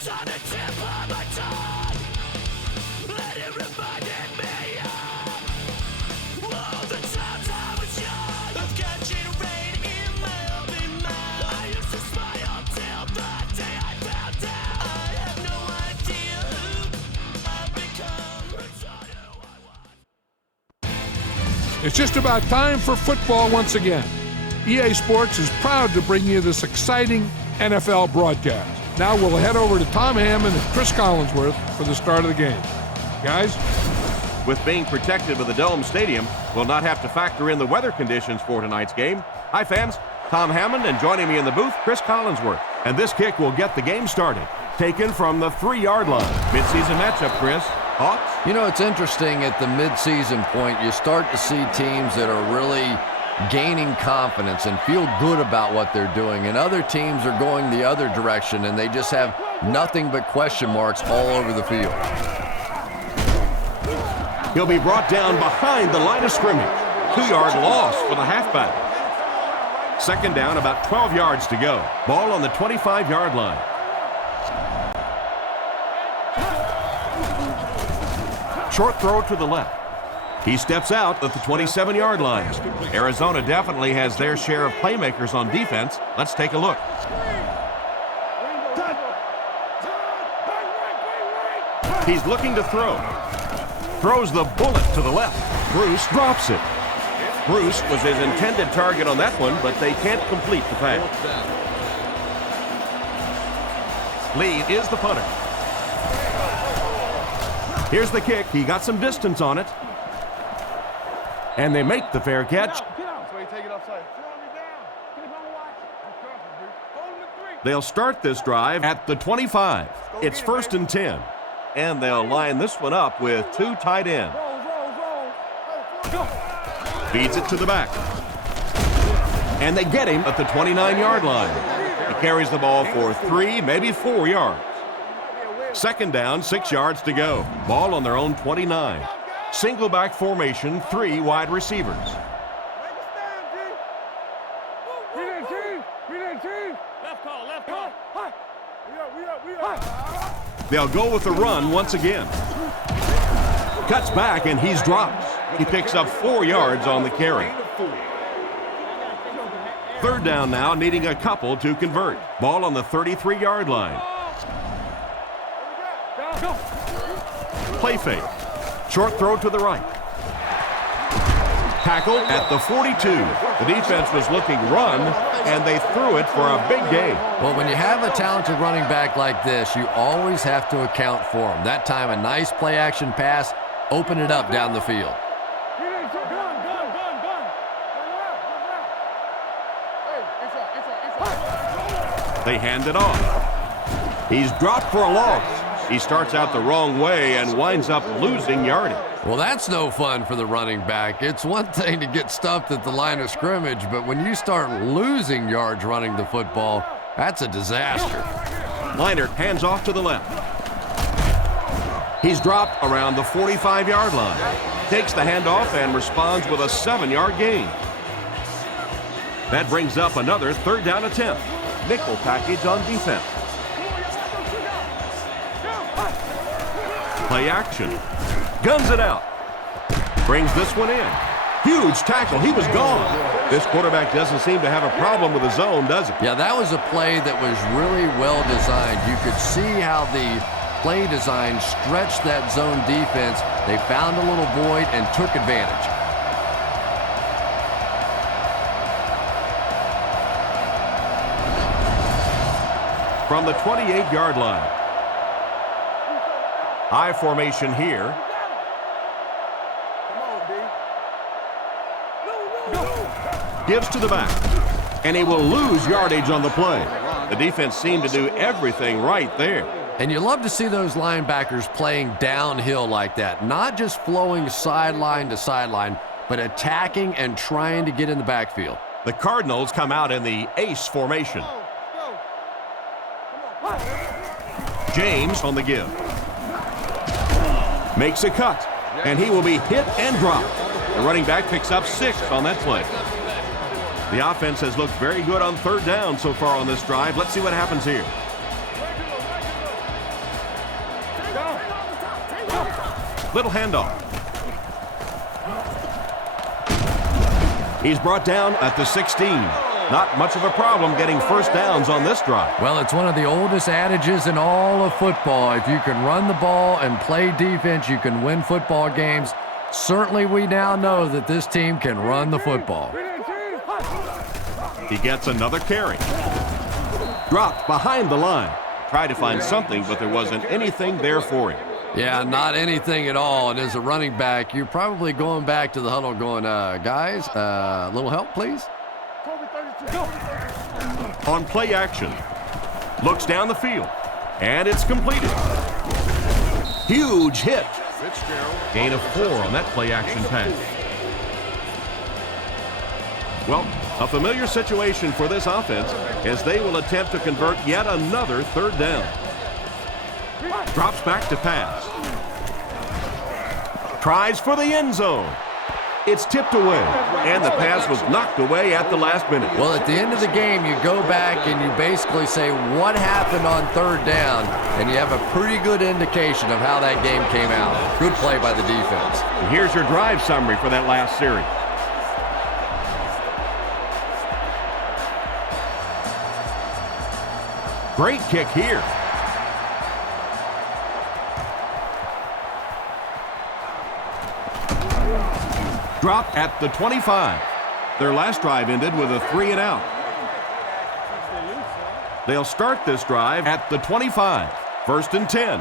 It's on the tip of my tongue, and it reminded me of all the times I was young, of catching rain in my open mouth. I used to smile till the day I found out I have no idea who I've become. It's not who I was. It's just about time for football once again. EA Sports is proud to bring you this exciting NFL broadcast. Now we'll head over to Tom Hammond and Chris Collinsworth for the start of the game. Guys? With being protected with a dome stadium, we'll not have to factor in the weather conditions for tonight's game. Hi, fans. Tom Hammond, and joining me in the booth, Chris Collinsworth. And this kick will get the game started. Taken from the 3-yard line. Midseason matchup, Chris. Thoughts? You know, it's interesting at the midseason point, you start to see teams that are really gaining confidence and feel good about what they're doing, and other teams are going the other direction and they just have nothing but question marks all over the field. He'll be brought down behind the line of scrimmage. 2-yard loss for the halfback. Second down, about 12 yards to go. Ball on the 25-yard line. Short throw to the left. He steps out at the 27-yard line. Arizona definitely has their share of playmakers on defense. Let's take a look. He's looking to throw. Throws the bullet to the left. Bruce drops it. Bruce was his intended target on that one, but they can't complete the pass. Lead is the punter. Here's the kick. He got some distance on it. And they make the fair catch. They'll start this drive at the 25. It's 1st and 10. And they'll line this one up with 2 tight ends. Feeds it to the back. And they get him at the 29-yard line. He carries the ball for 3, maybe 4 yards. Second down, 6 yards to go. Ball on their own 29. Single back formation, 3 wide receivers. They'll go with the run once again. Cuts back and he's dropped. He picks up 4 yards on the carry. Third down now, needing a couple to convert. Ball on the 33-yard line. Play fake. Short throw to the right. Tackle at the 42. The defense was looking run, and they threw it for a big gain. Well, when you have a talented running back like this, you always have to account for him. That time, a nice play-action pass, open it up down the field. They hand it off. He's dropped for a loss. He starts out the wrong way and winds up losing yardage. Well, that's no fun for the running back. It's one thing to get stuffed at the line of scrimmage, but when you start losing yards running the football, that's a disaster. Leinart hands off to the left. He's dropped around the 45-yard line. Takes the handoff and responds with a 7-yard gain. That brings up another 3rd down attempt. Nickel package on defense. Play action. Guns it out. Brings this one in. Huge tackle. He was gone. This quarterback doesn't seem to have a problem with the zone, does he? Yeah, that was a play that was really well designed. You could see how the play design stretched that zone defense. They found a little void and took advantage. From the 28-yard line. High formation here. Gives to the back. And he will lose yardage on the play. The defense seemed to do everything right there. And you love to see those linebackers playing downhill like that. Not just flowing sideline to sideline, but attacking and trying to get in the backfield. The Cardinals come out in the ace formation. James on the give. Makes a cut, and he will be hit and dropped. The running back picks up 6 on that play. The offense has looked very good on 3rd down so far on this drive. Let's see what happens here. Little handoff. He's brought down at the 16. Not much of a problem getting first downs on this drive. Well, it's one of the oldest adages in all of football. If you can run the ball and play defense, you can win football games. Certainly we now know that this team can run the football. He gets another carry. Dropped behind the line. Tried to find something, but there wasn't anything there for him. Yeah, not anything at all. And as a running back, you're probably going back to the huddle going, guys, a little help, please? On play action. Looks down the field. And it's completed. Huge hit. Gain of 4 on that play action pass. Well, a familiar situation for this offense as they will attempt to convert yet another third down. Drops back to pass. Tries for the end zone. It's tipped away, and the pass was knocked away at the last minute. Well, at the end of the game, you go back and you basically say what happened on third down, and you have a pretty good indication of how that game came out. Good play by the defense. And here's your drive summary for that last series. Great kick here. Drop at the 25. Their last drive ended with a 3 and out. They'll start this drive at the 25. 1st and 10.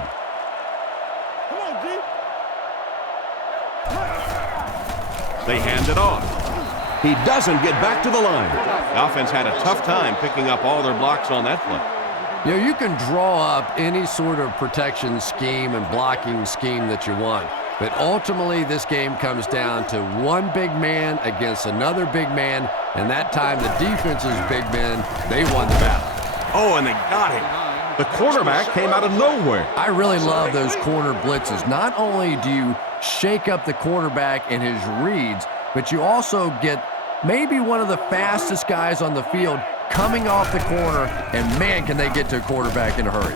They hand it off. He doesn't get back to the line. The offense had a tough time picking up all their blocks on that play. You know, you can draw up any sort of protection scheme and blocking scheme that you want. But ultimately, this game comes down to one big man against another big man, and that time the defense's big men, they won the battle. Oh, and they got him. The quarterback came out of nowhere. I really love those corner blitzes. Not only do you shake up the quarterback in his reads, but you also get maybe one of the fastest guys on the field coming off the corner, and man, can they get to a quarterback in a hurry.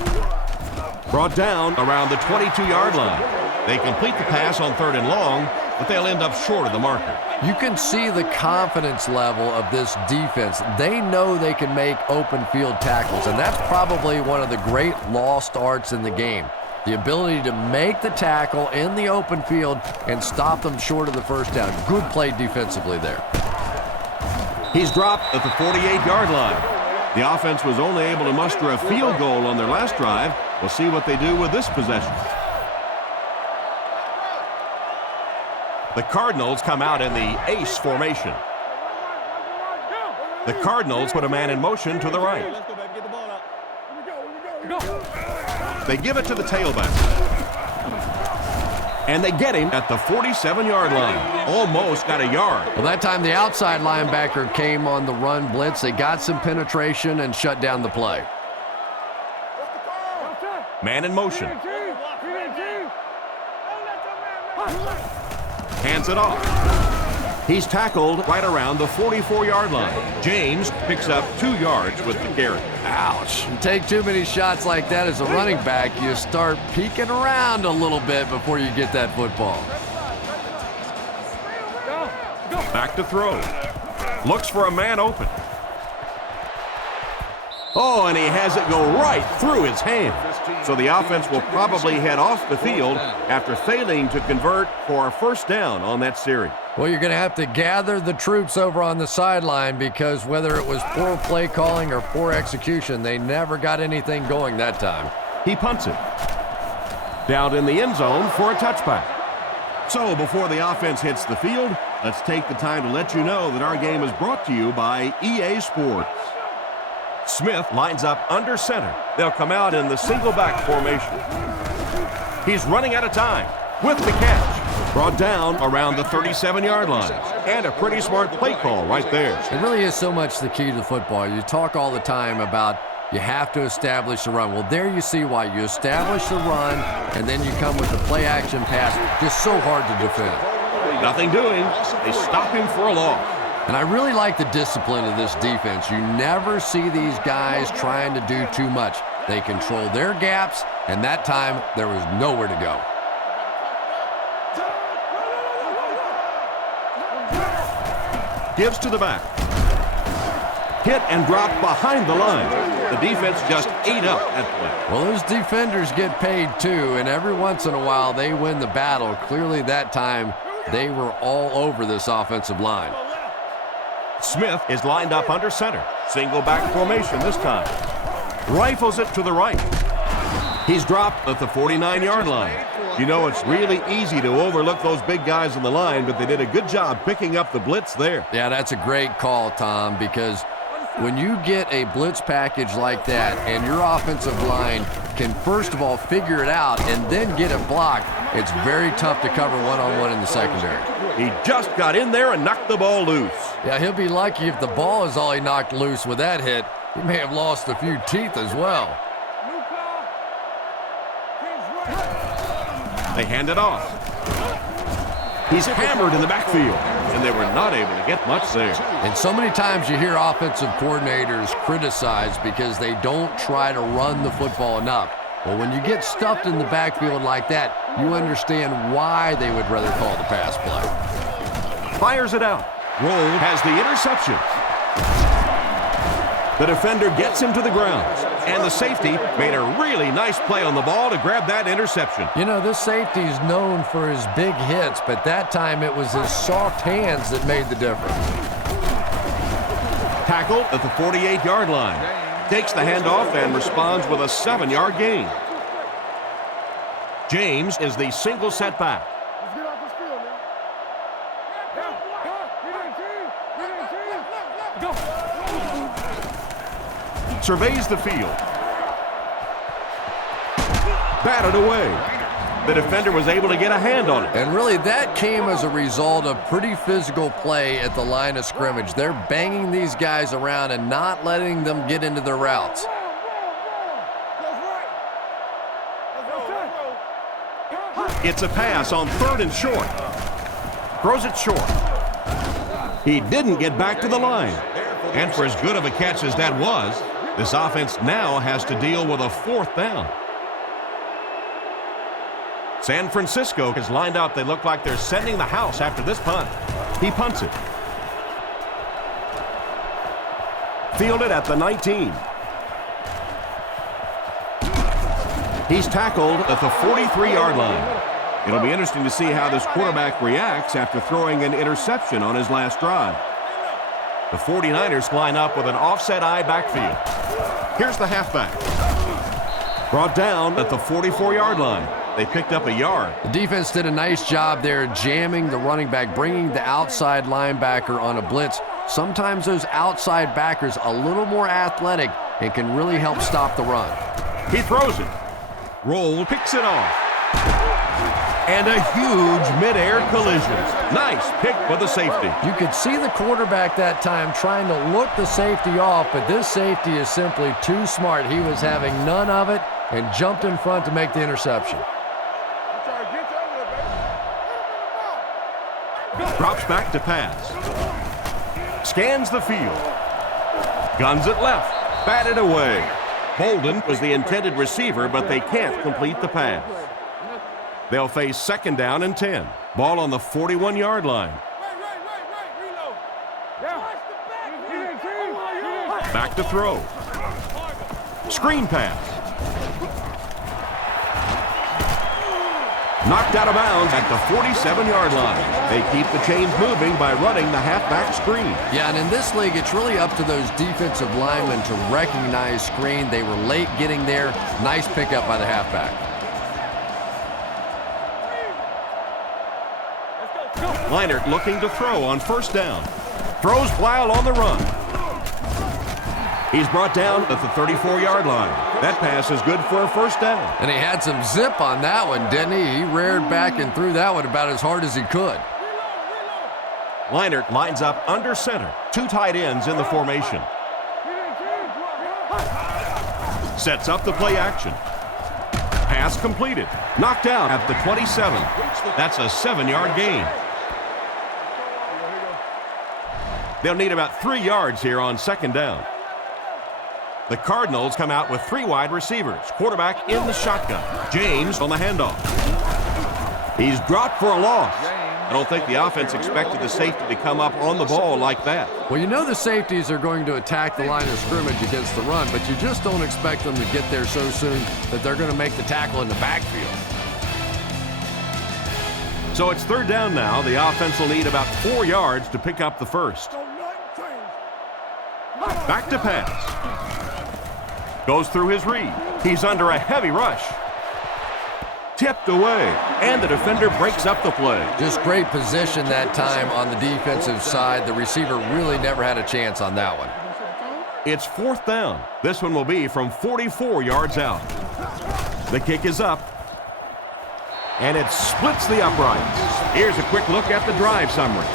Brought down around the 22-yard line. They complete the pass on 3rd and long, but they'll end up short of the marker. You can see the confidence level of this defense. They know they can make open field tackles, and that's probably one of the great lost arts in the game. The ability to make the tackle in the open field and stop them short of the first down. Good play defensively there. He's dropped at the 48-yard line. The offense was only able to muster a field goal on their last drive. We'll see what they do with this possession. The Cardinals come out in the ace formation. The Cardinals put a man in motion to the right. They give it to the tailback. And they get him at the 47-yard line. Almost got a yard. Well, that time the outside linebacker came on the run blitz. They got some penetration and shut down the play. Man in motion. Hands it off. He's tackled right around the 44-yard line. James picks up 2 yards with the carry. Ouch. You take too many shots like that as a running back, you start peeking around a little bit before you get that football. Back to throw. Looks for a man open. Oh, and he has it go right through his hand. So the offense will probably head off the field after failing to convert for a first down on that series. Well, you're going to have to gather the troops over on the sideline because whether it was poor play calling or poor execution, they never got anything going that time. He punts it. Down in the end zone for a touchback. So before the offense hits the field, let's take the time to let you know that our game is brought to you by EA Sports. Smith lines up under center. They'll come out in the single back formation. He's running out of time with the catch. Brought down around the 37-yard line. And a pretty smart play call right there. It really is so much the key to football. You talk all the time about you have to establish the run. Well, there you see why. You establish the run, and then you come with the play-action pass. Just so hard to defend. Nothing doing. They stop him for a loss. And I really like the discipline of this defense. You never see these guys trying to do too much. They control their gaps, and that time there was nowhere to go. Gives to the back. Hit and dropped behind the line. The defense just ate up that play. Well, those defenders get paid too, and every once in a while they win the battle. Clearly that time they were all over this offensive line. Smith is lined up under center. Single back formation this time. Rifles it to the right. He's dropped at the 49-yard line. You know, it's really easy to overlook those big guys on the line, but they did a good job picking up the blitz there. Yeah, that's a great call, Tom, because when you get a blitz package like that and your offensive line can first of all figure it out and then get it blocked, it's very tough to cover one-on-one in the secondary. He just got in there and knocked the ball loose. Yeah, he'll be lucky if the ball is all he knocked loose with that hit. He may have lost a few teeth as well. They hand it off. He's hammered in the backfield, and they were not able to get much there. And so many times you hear offensive coordinators criticized because they don't try to run the football enough. Well, when you get stuffed in the backfield like that, you understand why they would rather call the pass play. Fires it out. Roll has the interception. The defender gets him to the ground, and the safety made a really nice play on the ball to grab that interception. You know, this safety is known for his big hits, but that time it was his soft hands that made the difference. Tackled at the 48-yard line. Takes the handoff and responds with a 7-yard gain. James is the single setback. Surveys the field. Batted away. The defender was able to get a hand on it. And really, that came as a result of pretty physical play at the line of scrimmage. They're banging these guys around and not letting them get into their routes. It's a pass on 3rd and short. Throws it short. He didn't get back to the line. And for as good of a catch as that was, this offense now has to deal with a 4th down. San Francisco is lined up. They look like they're sending the house after this punt. He punts it. Fielded at the 19. He's tackled at the 43-yard line. It'll be interesting to see how this quarterback reacts after throwing an interception on his last drive. The 49ers line up with an offset eye backfield. Here's the halfback. Brought down at the 44-yard line. They picked up a yard. The defense did a nice job there jamming the running back, bringing the outside linebacker on a blitz. Sometimes those outside backers a little more athletic and can really help stop the run. He throws it. Roll picks it off. And a huge mid-air collision. Nice pick for the safety. You could see the quarterback that time trying to look the safety off, but this safety is simply too smart. He was having none of it and jumped in front to make the interception. Drops back to pass. Scans the field. Guns it left. Batted away. Bolden was the intended receiver, but they can't complete the pass. They'll face 2nd down and 10. Ball on the 41-yard line. Back to throw. Screen pass. Knocked out of bounds at the 47-yard line. They keep the chains moving by running the halfback screen. Yeah, and in this league, it's really up to those defensive linemen to recognize screen. They were late getting there. Nice pickup by the halfback. Leinart looking to throw on 1st down. Throws while on the run. He's brought down at the 34-yard line. That pass is good for a 1st down. And he had some zip on that one, didn't he? He reared back and threw that one about as hard as he could. Leinart lines up under center. 2 tight ends in the formation. Sets up the play action. Pass completed. Knocked out at the 27. That's a 7-yard gain. They'll need about 3 yards here on 2nd down. The Cardinals come out with 3 wide receivers. Quarterback in the shotgun. James on the handoff. He's dropped for a loss. I don't think the offense expected the safety to come up on the ball like that. Well, you know the safeties are going to attack the line of scrimmage against the run, but you just don't expect them to get there so soon that they're going to make the tackle in the backfield. So it's third down now. The offense will need about 4 yards to pick up the first. Back to pass. Goes through his read. He's under a heavy rush. Tipped away, and the defender breaks up the play. Just great position that time on the defensive side. The receiver really never had a chance on that one. It's fourth down. This one will be from 44 yards out. The kick is up, and it splits the uprights. Here's a quick look at the drive summary.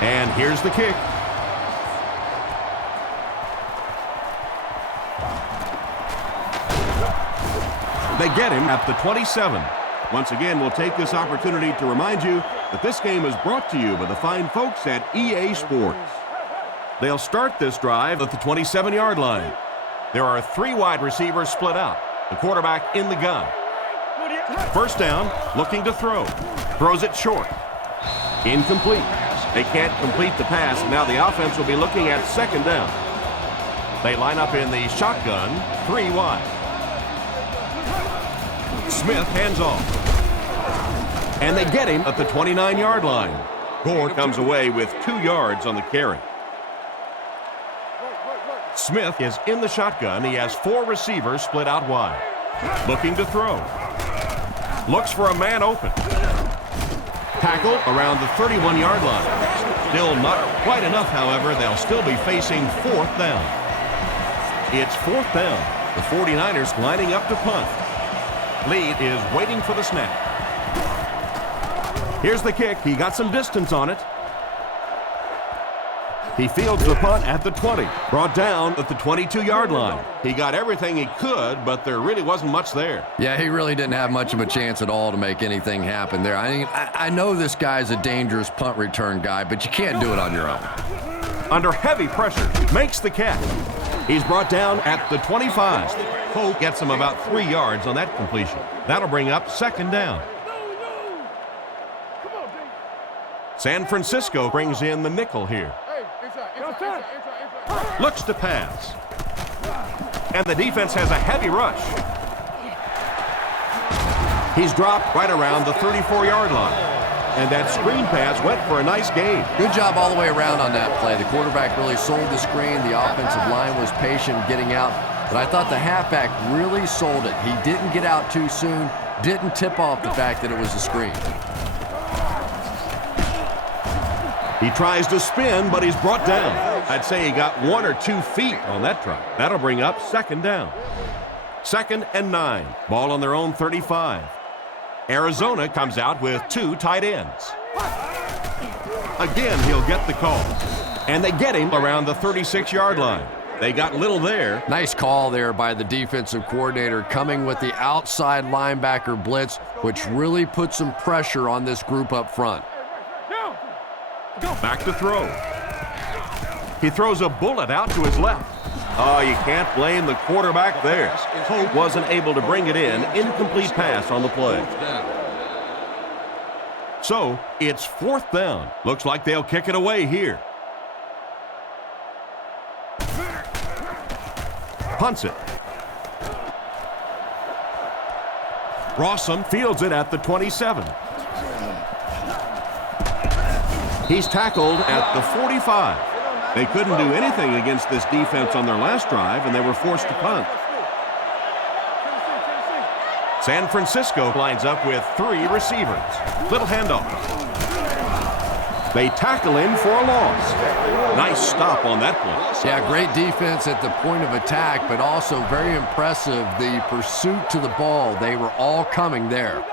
And here's the kick. They get him at the 27. Once again, we'll take this opportunity to remind you that this game is brought to you by the fine folks at EA Sports. They'll start this drive at the 27-yard line. There are 3 wide receivers split out. The quarterback in the gun. First down, looking to throw. Throws it short. Incomplete. They can't complete the pass. Now the offense will be looking at second down. They line up in the shotgun, 3 wide. Smith hands off. And they get him at the 29-yard line. Gore comes away with 2 yards on the carry. Smith is in the shotgun. He has 4 receivers split out wide. Looking to throw. Looks for a man open. Tackle around the 31-yard line. Still not quite enough, however. They'll still be facing fourth down. It's fourth down. The 49ers lining up to punt. Lead is waiting for the snap. Here's the kick. He got some distance on it. He fields the punt at the 20. Brought down at the 22-yard line. He got everything he could, but there really wasn't much there. Yeah, he really didn't have much of a chance at all to make anything happen there. I mean, I know this guy's a dangerous punt return guy, but you can't do it on your own. Under heavy pressure, makes the catch. He's brought down at the 25. Hope gets him about 3 yards on that completion. That'll bring up second down. San Francisco brings in the nickel here. Looks to pass. And the defense has a heavy rush. He's dropped right around the 34-yard line. And that screen pass went for a nice gain. Good job all the way around on that play. The quarterback really sold the screen. The offensive line was patient getting out. But I thought the halfback really sold it. He didn't get out too soon, didn't tip off the fact that it was a screen. He tries to spin, but he's brought down. I'd say he got 1 or 2 feet on that try. That'll bring up second down. 2nd and 9. Ball on their own 35. Arizona comes out with 2 tight ends. Again, he'll get the call. And they get him around the 36-yard line. They got little there. Nice call there by the defensive coordinator, coming with the outside linebacker blitz, which really put some pressure on this group up front. Back to throw. He throws a bullet out to his left. Oh, you can't blame the quarterback there. Hope wasn't able to bring it in. Incomplete pass on the play. So, it's fourth down. Looks like they'll kick it away here. Punts it. Rossum fields it at the 27. He's tackled at the 45. They couldn't do anything against this defense on their last drive, and they were forced to punt. San Francisco lines up with 3 receivers. Little handoff. They tackle him for a loss. Nice stop on that play. Yeah, great defense at the point of attack, but also very impressive the pursuit to the ball. They were all coming there.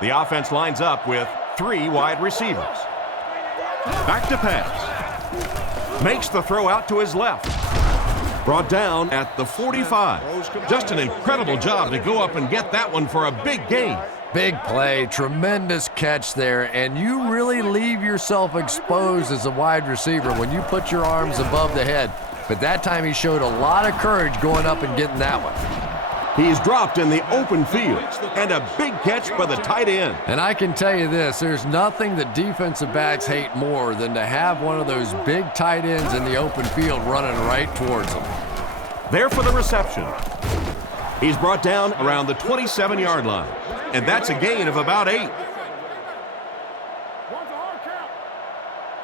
The offense lines up with 3 wide receivers. Back to pass. Makes the throw out to his left. Brought down at the 45. Just an incredible job to go up and get that one for a big gain. Big play, tremendous catch there, and you really leave yourself exposed as a wide receiver when you put your arms above the head. but that time he showed a lot of courage going up and getting that one. He's dropped in the open field, and a big catch by the tight end. And I can tell you this, there's nothing that defensive backs hate more than to have one of those big tight ends in the open field running right towards them. There for the reception. He's brought down around the 27-yard line, and that's a gain of about 8.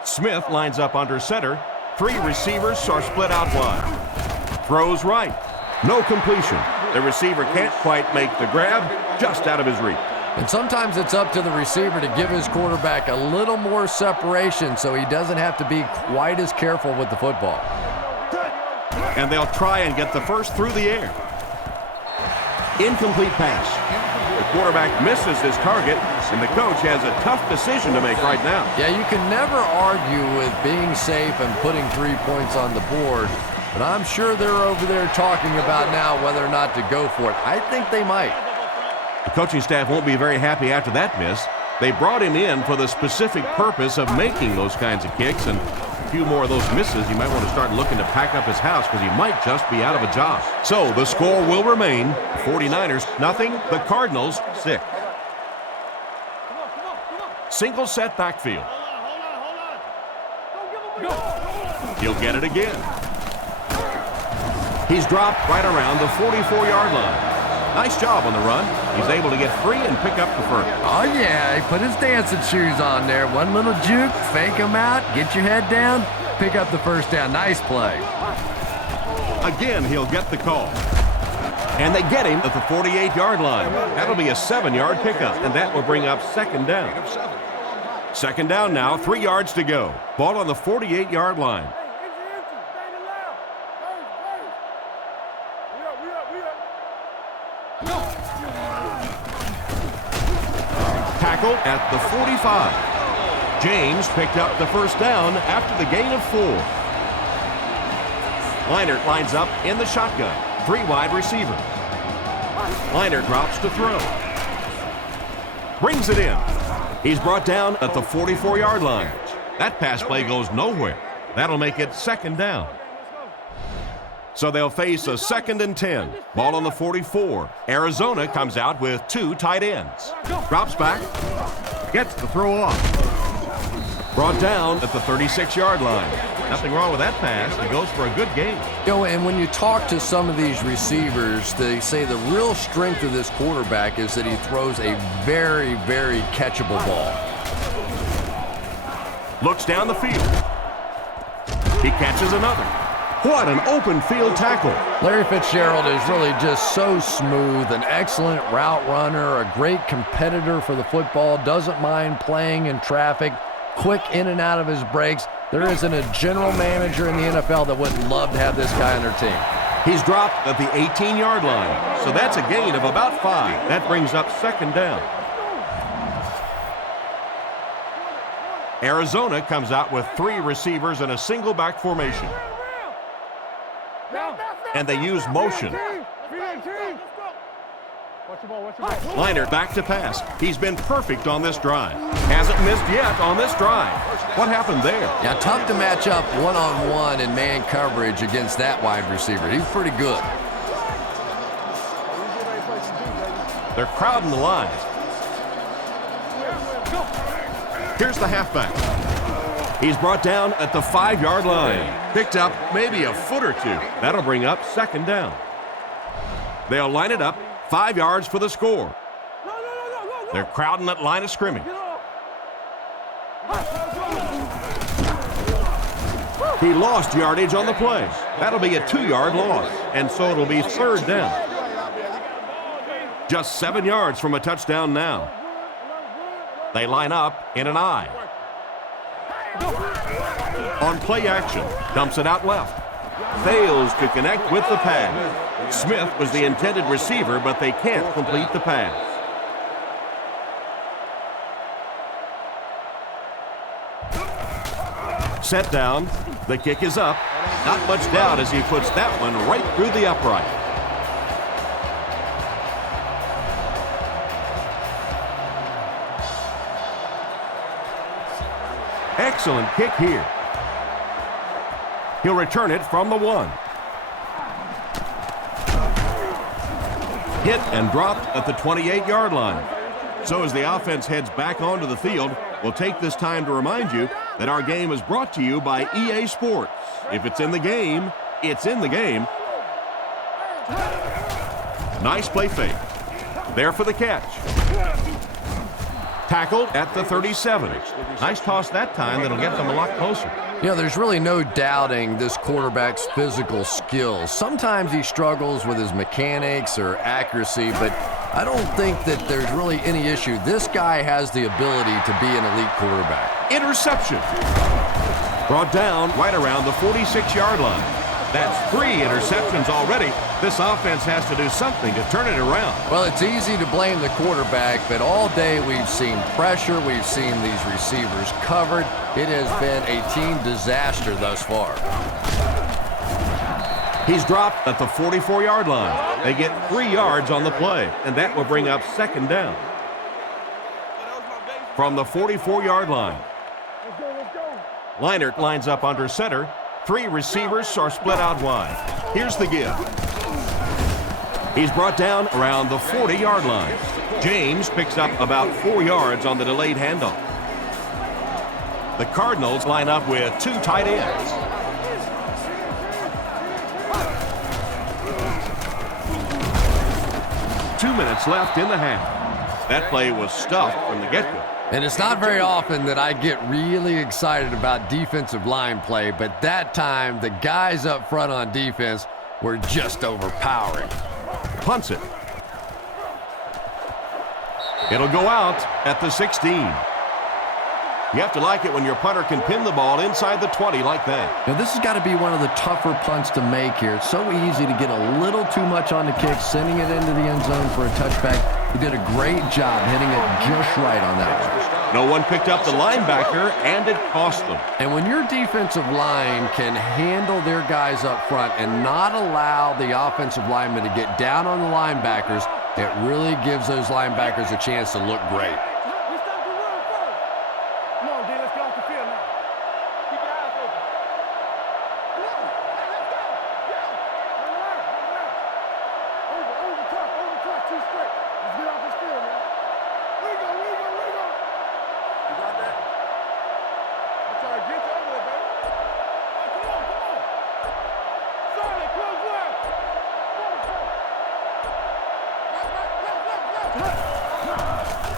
Smith lines up under center. 3 receivers are split out wide. Throws right. No completion. The receiver can't quite make the grab, just out of his reach. And sometimes it's up to the receiver to give his quarterback a little more separation so he doesn't have to be quite as careful with the football. And they'll try and get the first through the air. Incomplete pass. The quarterback misses his target, and the coach has a tough decision to make right now. Yeah, you can never argue with being safe and putting 3 points on the board, but I'm sure they're over there talking about now whether or not to go for it. I think they might. The coaching staff won't be very happy after that miss. They brought him in for the specific purpose of making those kinds of kicks, and a few more of those misses, he might want to start looking to pack up his house because he might just be out of a job. So the score will remain 49ers nothing, the Cardinals 6. Single set backfield. He'll get it again. He's dropped right around the 44-yard line. Nice job on the run. He's able to get free and pick up the first. Oh, yeah, he put his dancing shoes on there. One little juke, fake him out, get your head down, pick up the first down. Nice play. Again, he'll get the call. And they get him at the 48-yard line. That'll be a 7-yard pickup, and that will bring up second down. Second down now, 3 yards to go. Ball on the 48-yard line. Tackle at the 45. James picked up the first down after the gain of 4. Leinart lines up in the shotgun. 3 wide receivers. Leinart drops to throw. Brings it in. He's brought down at the 44-yard line. That pass play goes nowhere. That'll make it second down. So they'll face a 2nd and 10. Ball on the 44. Arizona comes out with 2 tight ends. Drops back. Gets the throw off. Brought down at the 36-yard line. Nothing wrong with that pass. He goes for a good gain. You know, and when you talk to some of these receivers, they say the real strength of this quarterback is that he throws a very, very catchable ball. Looks down the field. He catches another. What an open field tackle. Larry Fitzgerald is really just so smooth, an excellent route runner, a great competitor for the football, doesn't mind playing in traffic, quick in and out of his breaks. There isn't a general manager in the NFL that wouldn't love to have this guy on their team. He's dropped at the 18-yard line, so that's a gain of about 5. That brings up second down. Arizona comes out with 3 receivers in a single back formation. And they use motion. Leinart back to pass. He's been perfect on this drive. Hasn't missed yet on this drive. What happened there? Yeah, tough to match up one-on-one in man coverage against that wide receiver. He's pretty good. They're crowding the lines. Here's the halfback. He's brought down at the 5-yard line. Picked up maybe a foot or 2. That'll bring up second down. They'll line it up 5 yards for the score. They're crowding that line of scrimmage. He lost yardage on the play. That'll be a 2-yard loss, and so it'll be third down. Just 7 yards from a touchdown now. They line up in an I. On play action, dumps it out left. Fails to connect with the pass. Smith was the intended receiver, but they can't complete the pass. Set down. The kick is up. Not much doubt as he puts that one right through the upright. Excellent kick here. He'll return it from the 1. Hit and dropped at the 28-yard line. So as the offense heads back onto the field, we'll take this time to remind you that our game is brought to you by EA Sports. If it's in the game, it's in the game. Nice play fake. There for the catch. Tackled at the 37. Nice toss that time that'll get them a lot closer. You know, there's really no doubting this quarterback's physical skills. Sometimes he struggles with his mechanics or accuracy, but I don't think that there's really any issue. This guy has the ability to be an elite quarterback. Interception. Brought down right around the 46-yard line. That's 3 interceptions already. This offense has to do something to turn it around. Well, it's easy to blame the quarterback, but all day we've seen pressure. We've seen these receivers covered. It has been a team disaster thus far. He's dropped at the 44-yard line. They get 3 yards on the play, and that will bring up 2nd down. From the 44-yard line. Leinart lines up under center. 3 receivers are split out wide. Here's the give. He's brought down around the 40-yard line. James picks up about 4 yards on the delayed handoff. The Cardinals line up with 2 tight ends. Two minutes left in the half. That play was stuffed from the get-go. And it's not very often that I get really excited about defensive line play, but that time the guys up front on defense were just overpowering. Punts it. It'll go out at the 16. You have to like it when your punter can pin the ball inside the 20 like that. Now, this has got to be one of the tougher punts to make here. It's so easy to get a little too much on the kick, sending it into the end zone for a touchback. He did a great job hitting it just right on that one. No one picked up the linebacker, and it cost them. And when your defensive line can handle their guys up front and not allow the offensive linemen to get down on the linebackers, it really gives those linebackers a chance to look great.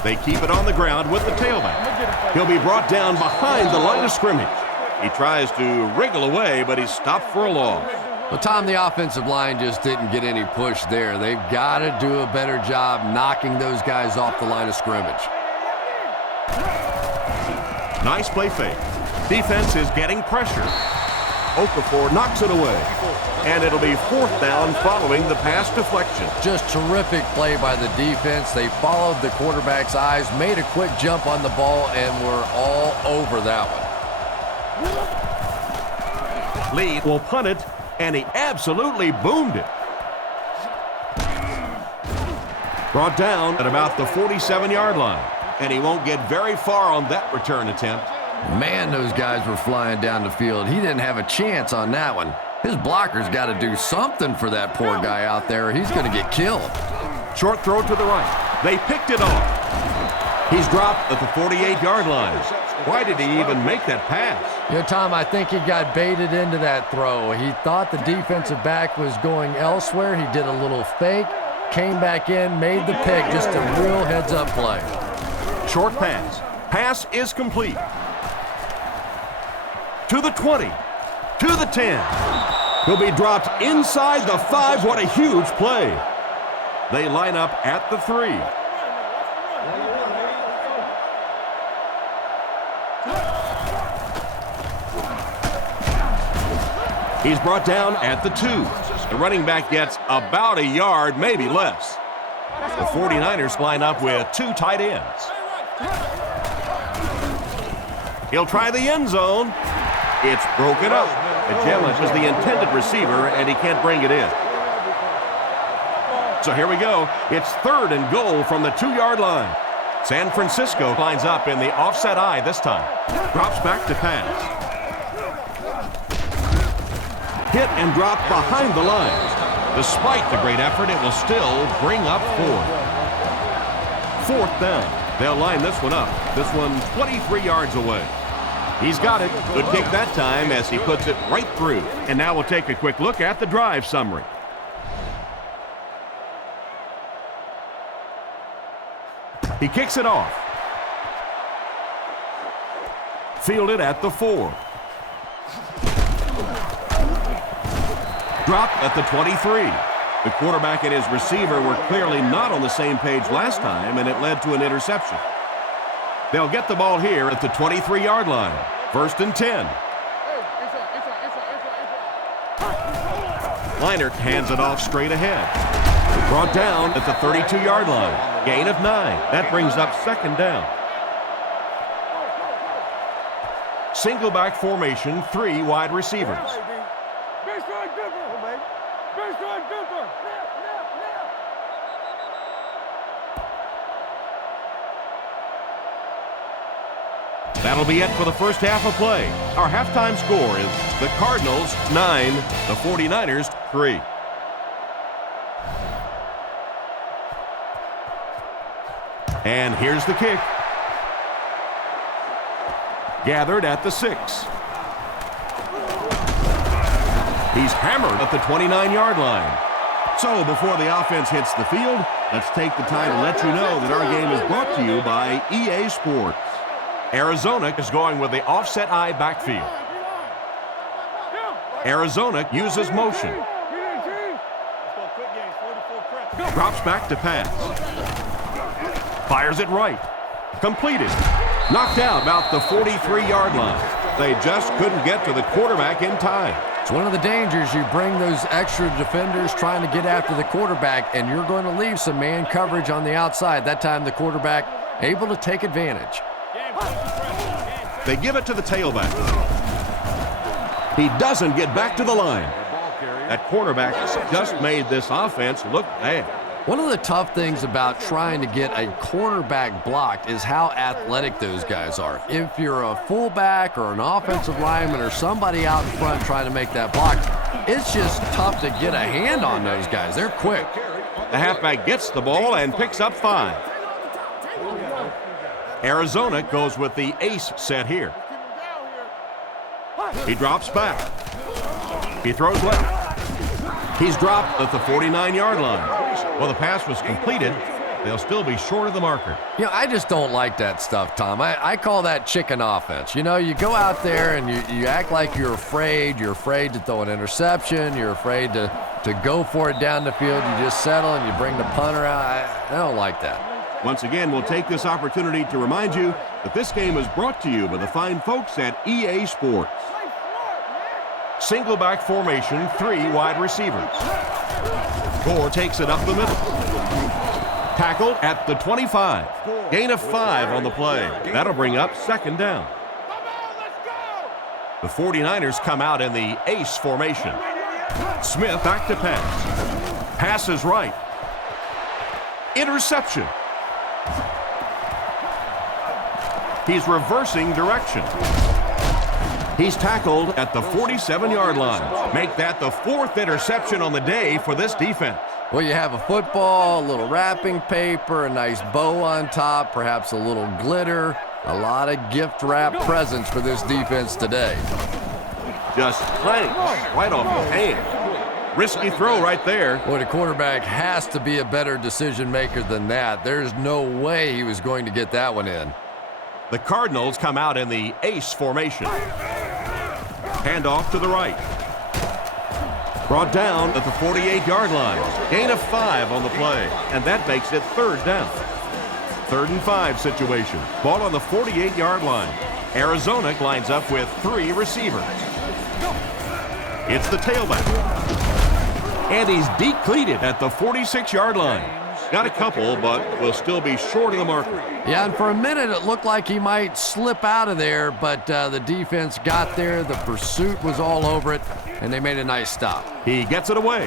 They keep it on the ground with the tailback. He'll be brought down behind the line of scrimmage. He tries to wriggle away, but he's stopped for a loss. Well, Tom, the offensive line just didn't get any push there. They've got to do a better job knocking those guys off the line of scrimmage. Nice play fake. Defense is getting pressure. Okafor knocks it away. And it'll be 4th down following the pass deflection. Just terrific play by the defense. They followed the quarterback's eyes, made a quick jump on the ball, and were all over that one. Lee will punt it, and he absolutely boomed it. Brought down at about the 47-yard line, and he won't get very far on that return attempt. Man, those guys were flying down the field. He didn't have a chance on that one. His blocker's got to do something for that poor guy out there, or he's going to get killed. Short throw to the right. They picked it off. He's dropped at the 48-yard line. Why did he even make that pass? You know, Tom, I think he got baited into that throw. He thought the defensive back was going elsewhere. He did a little fake, came back in, made the pick. Just a real heads-up play. Short pass. Pass is complete. To the 20. To the 10. He'll be dropped inside the 5. What a huge play. They line up at the 3. He's brought down at the 2. The running back gets about a yard, maybe less. The 49ers line up with 2 tight ends. He'll try the end zone. It's broken up. Magellan is the intended receiver, and he can't bring it in. So here we go. It's 3rd and goal from the 2-yard line. San Francisco lines up in the offset eye this time. Drops back to pass. Hit and dropped behind the line. Despite the great effort, it will still bring up 4. 4th down. They'll line this one up. This one 23 yards away. He's got it. Good kick that time as he puts it right through. And now we'll take a quick look at the drive summary. He kicks it off. Fielded at the 4. Dropped at the 23. The quarterback and his receiver were clearly not on the same page last time, and it led to an interception. They'll get the ball here at the 23-yard line. 1st and 10. Leinart hands it off straight ahead. Brought down at the 32-yard line. Gain of 9. That brings up 2nd down. Single back formation, 3 wide receivers. That'll be it for the first half of play. Our halftime score is the Cardinals 9, the 49ers 3. And here's the kick. Gathered at the 6. He's hammered at the 29-yard line. So before the offense hits the field, let's take the time to let you know that our game is brought to you by EA Sports. Arizona is going with the offset eye backfield. Arizona uses motion. Drops back to pass. Fires it right. Completed. Knocked out about the 43-yard line. They just couldn't get to the quarterback in time. It's one of the dangers. You bring those extra defenders trying to get after the quarterback, and you're going to leave some man coverage on the outside. That time the quarterback able to take advantage. They give it to the tailback. He doesn't get back to the line. That quarterback just made this offense look bad. One of the tough things about trying to get a cornerback blocked is how athletic those guys are. If you're a fullback or an offensive lineman or somebody out in front trying to make that block, it's just tough to get a hand on those guys. They're quick. The halfback gets the ball and picks up 5. Arizona goes with the ace set here. He drops back. He throws left. He's dropped at the 49-yard line. Well, the pass was completed. They'll still be short of the marker. You know, I just don't like that stuff, Tom. I call that chicken offense. You know, you go out there and you act like you're afraid. You're afraid to throw an interception. You're afraid to go for it down the field. You just settle and you bring the punter out. I don't like that. Once again, we'll take this opportunity to remind you that this game is brought to you by the fine folks at EA Sports. Single back formation, 3 wide receivers. Gore takes it up the middle. Tackled at the 25. Gain of 5 on the play. That'll bring up 2nd down. The 49ers come out in the ace formation. Smith back to pass. Pass is right. Interception. He's reversing direction. He's tackled at the 47-yard line. Make that the 4th interception on the day for this defense. Well, you have a football, a little wrapping paper, a nice bow on top, perhaps a little glitter, a lot of gift wrap presents for this defense today. Just clank right off the hand. Risky throw right there. Boy, the quarterback has to be a better decision maker than that. There's no way he was going to get that one in. The Cardinals come out in the ace formation. Handoff to the right. Brought down at the 48-yard line. Gain of 5 on the play, and that makes it 3rd down. 3rd and 5 situation. Ball on the 48-yard line. Arizona lines up with 3 receivers. It's the tailback. And he's decleated at the 46-yard line. Got a couple, but will still be short of the marker. Yeah, and for a minute it looked like he might slip out of there, but the defense got there. The pursuit was all over it, and they made a nice stop. He gets it away.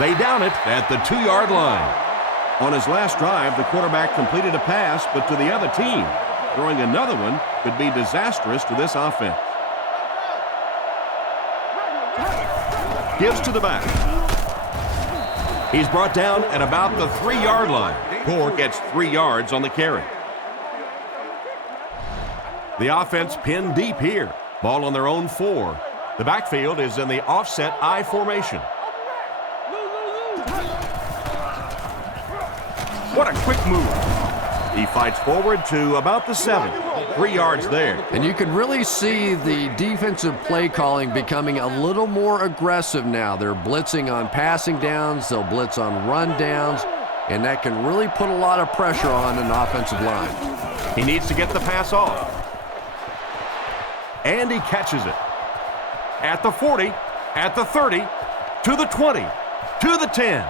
They down it at the 2-yard line. On his last drive, the quarterback completed a pass, but to the other team. Throwing another one could be disastrous to this offense. gives to the back. He's brought down at about the 3-yard line. Gore gets 3 yards on the carry. The offense pinned deep here. Ball on their own 4. The backfield is in the offset I formation. What a quick move. He fights forward to about the 7. 3 yards there. And you can really see the defensive play calling becoming a little more aggressive now. They're blitzing on passing downs, they'll blitz on run downs, and that can really put a lot of pressure on an offensive line. He needs to get the pass off. And he catches it. At the 40, at the 30, to the 20, to the 10.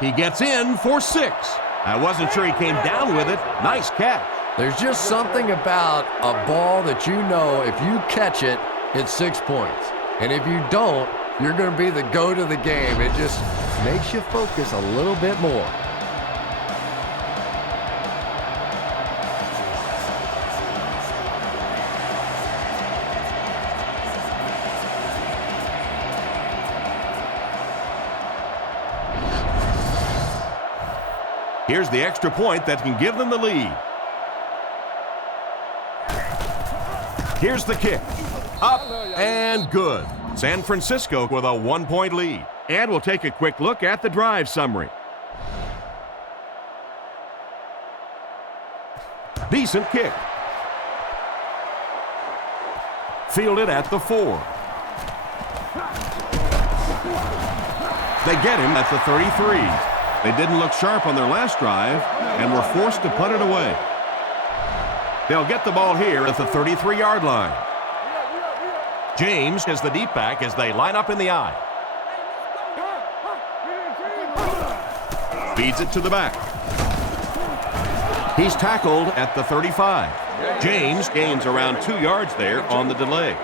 He gets in for 6. I wasn't sure he came down with it. Nice catch. There's just something about a ball that you know if you catch it, it's 6 points. And if you don't, you're going to be the goat of the game. It just makes you focus a little bit more. Here's the extra point that can give them the lead. Here's the kick. Up and good. San Francisco with a 1-point lead. And we'll take a quick look at the drive summary. Decent kick. Fielded at the 4. They get him at the 33. They didn't look sharp on their last drive and were forced to punt it away. They'll get the ball here at the 33-yard line. James is the deep back as they line up in the I. Feeds it to the back. He's tackled at the 35. James gains around 2 yards there on the delay.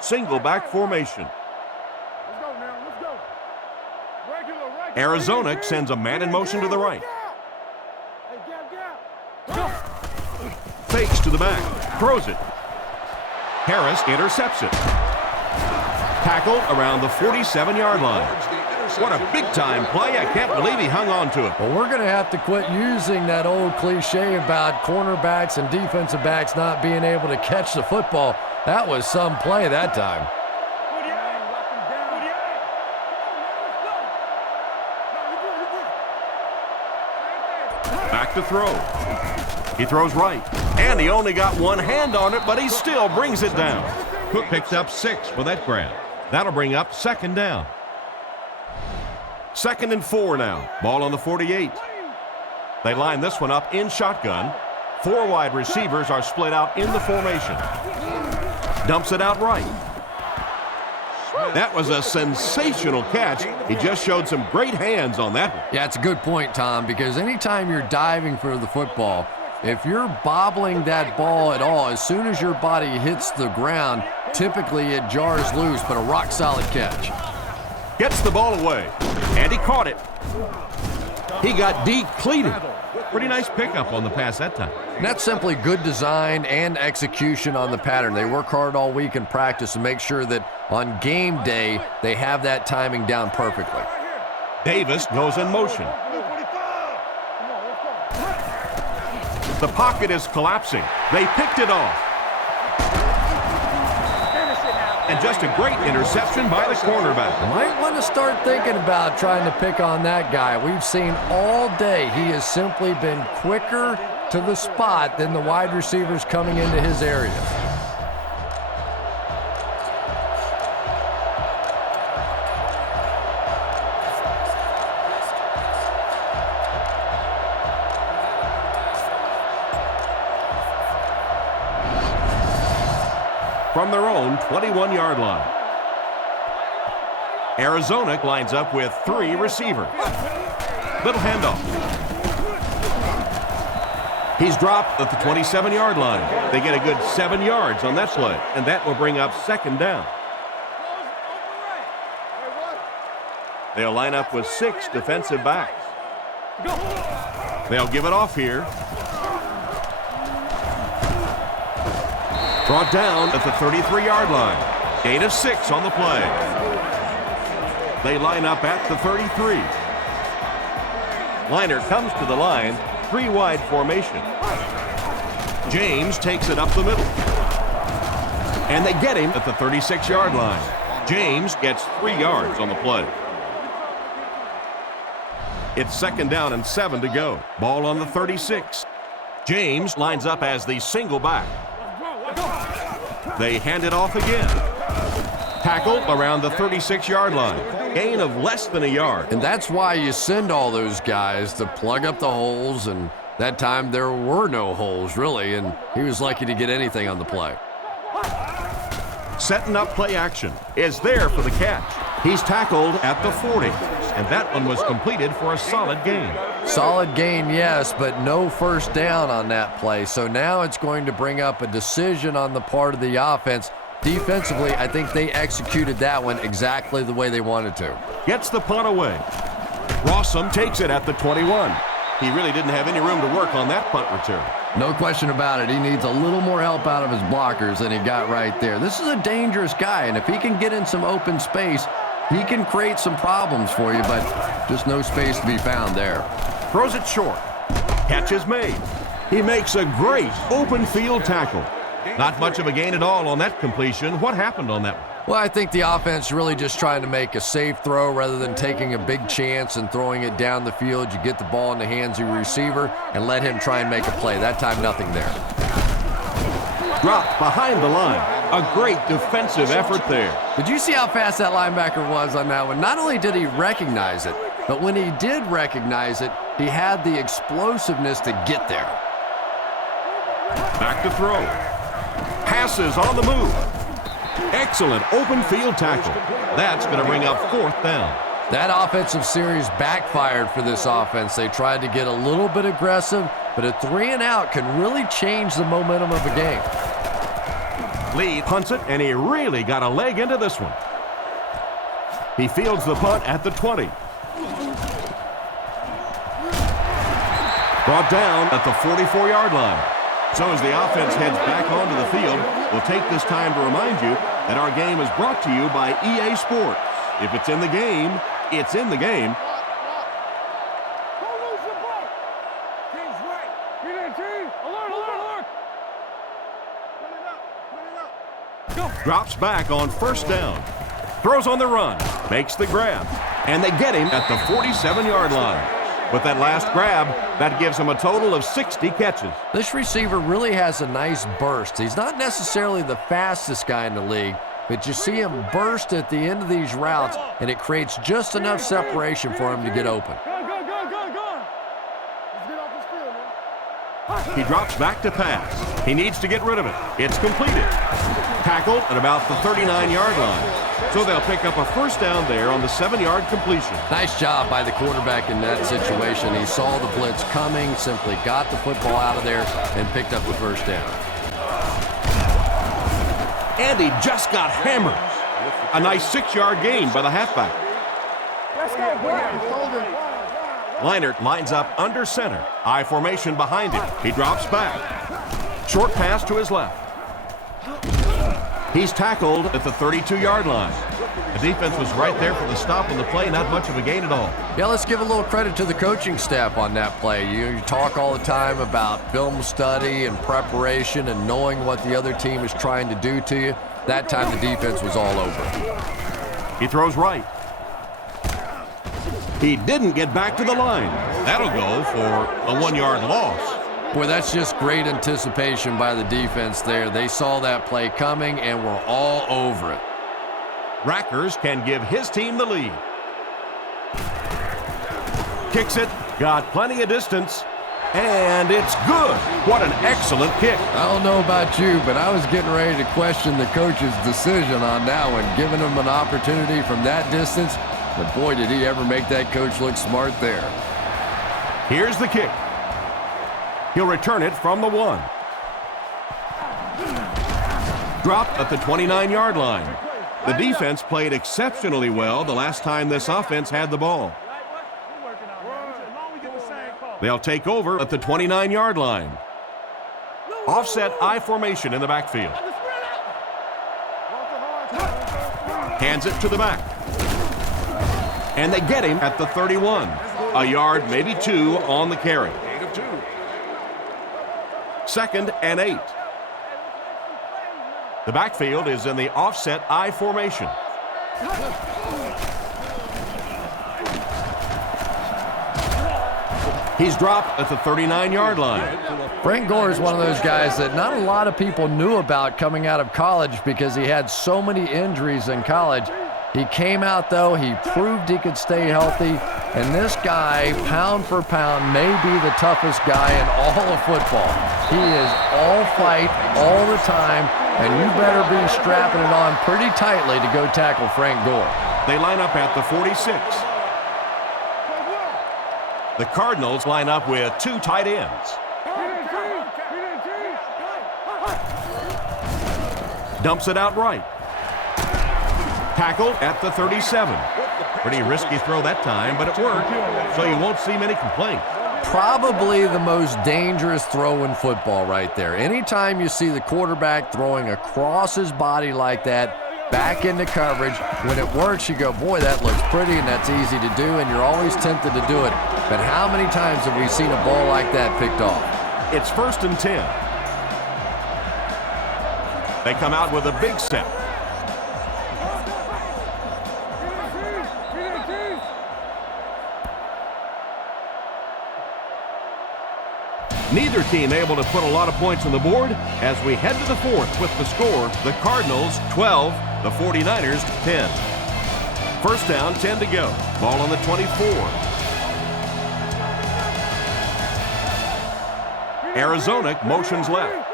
Single back formation. Arizona sends a man in motion to the right. Fakes to the back. Throws it. Harris intercepts it. Tackled around the 47-yard line. What a big-time play. I can't believe he hung on to it. Well, we're going to have to quit using that old cliche about cornerbacks and defensive backs not being able to catch the football. That was some play that time. Back to throw. He throws right. And he only got one hand on it, but he still brings it down. Cook picked up 6 for that grab. That'll bring up 2nd down. 2nd and 4 now. Ball on the 48. They line this one up in shotgun. 4 wide receivers are split out in the formation. Dumps it out right. That was a sensational catch. He just showed some great hands on that one. Yeah, it's a good point, Tom, because anytime you're diving for the football, if you're bobbling that ball at all, as soon as your body hits the ground, typically it jars loose, but a rock-solid catch. Gets the ball away, and he caught it. He got decleated. Pretty nice pickup on the pass that time. And that's simply good design and execution on the pattern. They work hard all week in practice to make sure that on game day, they have that timing down perfectly. Davis goes in motion. The pocket is collapsing. They picked it off. And just a great interception by the cornerback. Might want to start thinking about trying to pick on that guy. We've seen all day he has simply been quicker to the spot than the wide receivers coming into his area. From their own 21-yard line. Arizona lines up with 3 receivers. Little handoff. He's dropped at the 27-yard line. They get a good 7 yards on that play, and that will bring up 2nd down. They'll line up with 6 defensive backs. They'll give it off here. Brought down at the 33-yard line. Gain of 6 on the play. They line up at the 33. Liner comes to the line, 3-wide formation. James takes it up the middle. And they get him at the 36-yard line. James gets 3 yards on the play. It's 2nd down and 7 to go. Ball on the 36. James lines up as the single back. They hand it off again. Tackle around the 36-yard line. Gain of less than a yard. And that's why you send all those guys to plug up the holes, and that time there were no holes, really, and he was lucky to get anything on the play. Setting up play action is there for the catch. He's tackled at the 40, and that one was completed for a solid gain. Solid gain, yes, but no first down on that play. So now it's going to bring up a decision on the part of the offense. Defensively, I think they executed that one exactly the way they wanted to. Gets the punt away. Rossum takes it at the 21. He really didn't have any room to work on that punt return. No question about it. He needs a little more help out of his blockers than he got right there. This is a dangerous guy, and if he can get in some open space, he can create some problems for you, but just no space to be found there. Throws it short. Catch is made. He makes a great open field tackle. Not much of a gain at all on that completion. What happened on that one? Well, I think the offense really just trying to make a safe throw rather than taking a big chance and throwing it down the field. You get the ball in the hands of your receiver and let him try and make a play. That time, nothing there. Dropped behind the line. A great defensive effort there. Did you see how fast that linebacker was on that one? Not only did he recognize it, but when he did recognize it, he had the explosiveness to get there. Back to throw. Passes on the move. Excellent open field tackle. That's going to bring up 4th down. That offensive series backfired for this offense. They tried to get a little bit aggressive, but a 3-and-out can really change the momentum of a game. Lee punts it, and he really got a leg into this one. He fields the punt at the 20. Brought down at the 44-yard line. So as the offense heads back onto the field, we'll take this time to remind you that our game is brought to you by EA Sports. If it's in the game, it's in the game. Drops back on 1st down. Throws on the run. Makes the grab. And they get him at the 47-yard line. With that last grab, that gives him a total of 60 catches. This receiver really has a nice burst. He's not necessarily the fastest guy in the league, but you see him burst at the end of these routes, and it creates just enough separation for him to get open. He drops back to pass. He needs to get rid of it. It's completed. Tackled at about the 39-yard line. So they'll pick up a 1st down there on the 7-yard completion. Nice job by the quarterback in that situation. He saw the blitz coming, simply got the football out of there, and picked up the 1st down. And he just got hammered. A nice 6-yard gain by the halfback. Leinart lines up under center. I formation behind him. He drops back. Short pass to his left. He's tackled at the 32-yard line. The defense was right there for the stop on the play, not much of a gain at all. Yeah, let's give a little credit to the coaching staff on that play. You talk all the time about film study and preparation and knowing what the other team is trying to do to you. That time the defense was all over. He throws right. He didn't get back to the line. That'll go for a 1-yard loss. Boy, that's just great anticipation by the defense there. They saw that play coming and were all over it. Rackers can give his team the lead. Kicks it, got plenty of distance, and it's good. What an excellent kick. I don't know about you, but I was getting ready to question the coach's decision on that one, giving him an opportunity from that distance. But boy, did he ever make that coach look smart there. Here's the kick. He'll return it from the 1. Dropped at the 29-yard line. The defense played exceptionally well the last time this offense had the ball. They'll take over at the 29-yard line. Offset I formation in the backfield. Hands it to the back. And they get him at the 31. A yard, maybe 2 on the carry. 2nd and 8. The backfield is in the offset I formation. He's dropped at the 39-yard line. Frank Gore is one of those guys that not a lot of people knew about coming out of college because he had so many injuries in college. He came out, though. He proved he could stay healthy. And this guy, pound for pound, may be the toughest guy in all of football. He is all fight all the time, and you better be strapping it on pretty tightly to go tackle Frank Gore. They line up at the 46. The Cardinals line up with 2 tight ends. Dumps it out right. Tackled at the 37. Pretty risky throw that time, but it worked, so you won't see many complaints. Probably the most dangerous throw in football right there. Anytime you see the quarterback throwing across his body like that, back into coverage, when it works, you go, boy, that looks pretty and that's easy to do, and you're always tempted to do it. But how many times have we seen a ball like that picked off? It's 1st and 10. They come out with a big set. Neither team able to put a lot of points on the board as we head to the 4th with the score, the Cardinals 12, the 49ers 10. First down, 10 to go. Ball on the 24. Arizona motions left.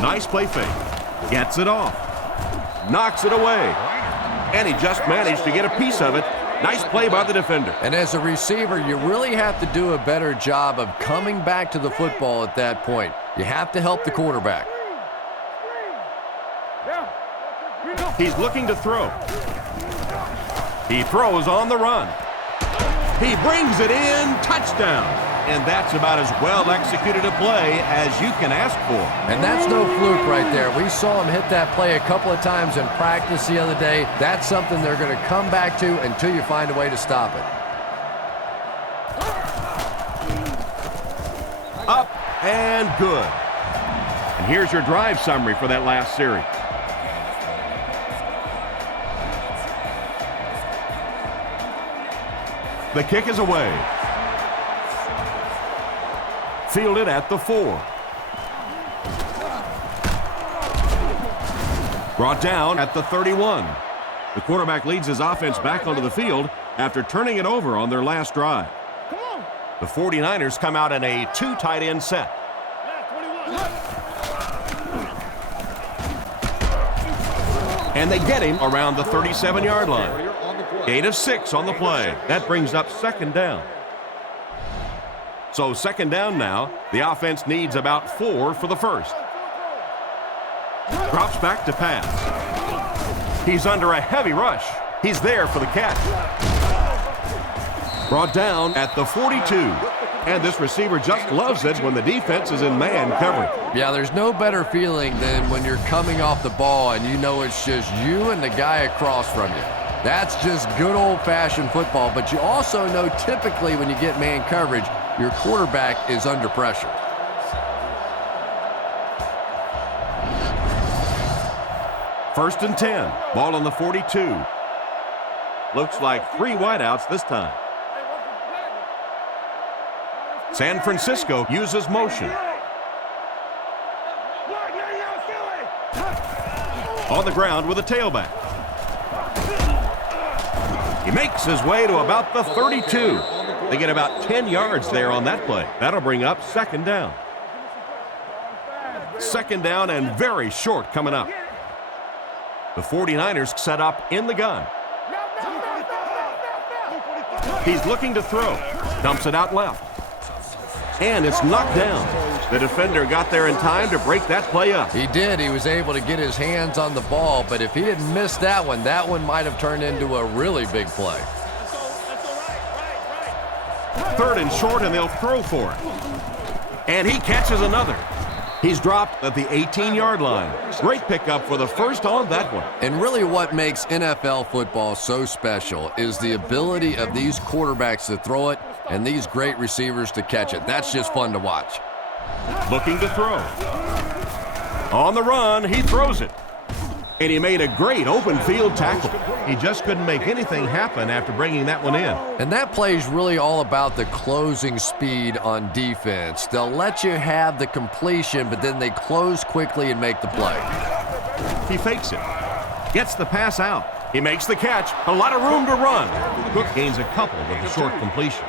Nice play fake. Gets it off. Knocks it away. And he just managed to get a piece of it. Nice play by the defender. And as a receiver, you really have to do a better job of coming back to the football at that point. You have to help the quarterback. He's looking to throw. He throws on the run. He brings it in. Touchdown. And that's about as well executed a play as you can ask for. And that's no fluke right there. We saw him hit that play a couple of times in practice the other day. That's something they're going to come back to until you find a way to stop it. Up and good. And here's your drive summary for that last series. The kick is away. Fielded at the 4. Brought down at the 31. The quarterback leads his offense back onto the field after turning it over on their last drive. The 49ers come out in a 2 tight end set. And they get him around the 37-yard line. Gain of 6 on the play. That brings up 2nd down. So 2nd down now. The offense needs about 4 for the first. Drops back to pass. He's under a heavy rush. He's there for the catch. Brought down at the 42. And this receiver just loves it when the defense is in man coverage. Yeah, there's no better feeling than when you're coming off the ball and you know it's just you and the guy across from you. That's just good old-fashioned football. But you also know typically when you get man coverage, your quarterback is under pressure. First and 10. Ball on the 42. Looks like 3 wideouts this time. San Francisco uses motion. On the ground with a tailback. He makes his way to about the 32. They get about 10 yards there on that play. That'll bring up 2nd down. 2nd down and very short coming up. The 49ers set up in the gun. He's looking to throw. Dumps it out left. And it's knocked down. The defender got there in time to break that play up. He did. He was able to get his hands on the ball, but if he had missed that one might have turned into a really big play. 3rd and short, and they'll throw for it. And he catches another. He's dropped at the 18-yard line. Great pickup for the first on that one. And really what makes NFL football so special is the ability of these quarterbacks to throw it and these great receivers to catch it. That's just fun to watch. Looking to throw. On the run, he throws it. And he made a great open field tackle. He just couldn't make anything happen after bringing that one in. And that play is really all about the closing speed on defense. They'll let you have the completion, but then they close quickly and make the play. He fakes it. Gets the pass out. He makes the catch. A lot of room to run. Cook gains a couple with the short completion.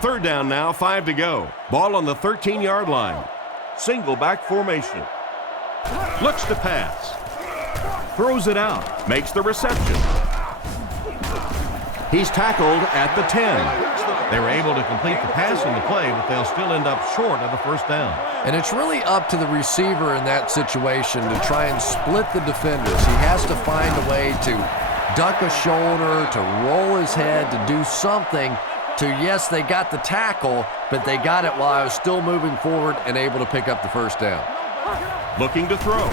Third down now, 5 to go. Ball on the 13-yard line. Single back formation. Looks to pass. Throws it out. Makes the reception. He's tackled at the 10. They were able to complete the pass on the play, but they'll still end up short of a first down. And it's really up to the receiver in that situation to try and split the defenders. He has to find a way to duck a shoulder, to roll his head, to do something to, yes, they got the tackle, but they got it while I was still moving forward and able to pick up the first down. Looking to throw.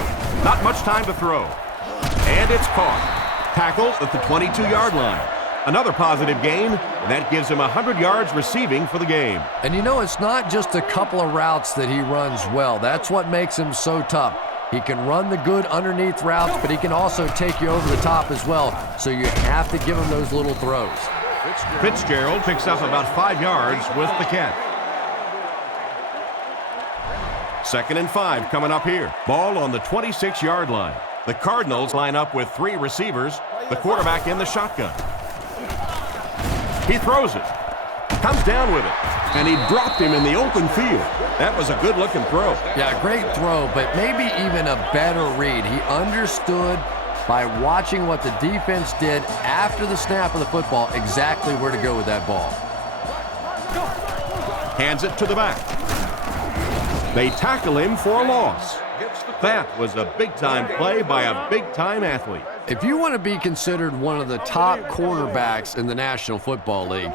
Not much time to throw. And it's caught. Tackled at the 22-yard line. Another positive gain, and that gives him 100 yards receiving for the game. And you know, it's not just a couple of routes that he runs well. That's what makes him so tough. He can run the good underneath routes, but he can also take you over the top as well. So you have to give him those little throws. Fitzgerald picks up about 5 yards with the catch. 2nd and 5 coming up here. Ball on the 26-yard line. The Cardinals line up with 3 receivers. The quarterback in the shotgun. He throws it. Comes down with it. And he dropped him in the open field. That was a good-looking throw. Yeah, great throw, but maybe even a better read. He understood by watching what the defense did after the snap of the football exactly where to go with that ball. Hands it to the back. They tackle him for a loss. That was a big-time play by a big-time athlete. If you want to be considered one of the top quarterbacks in the National Football League,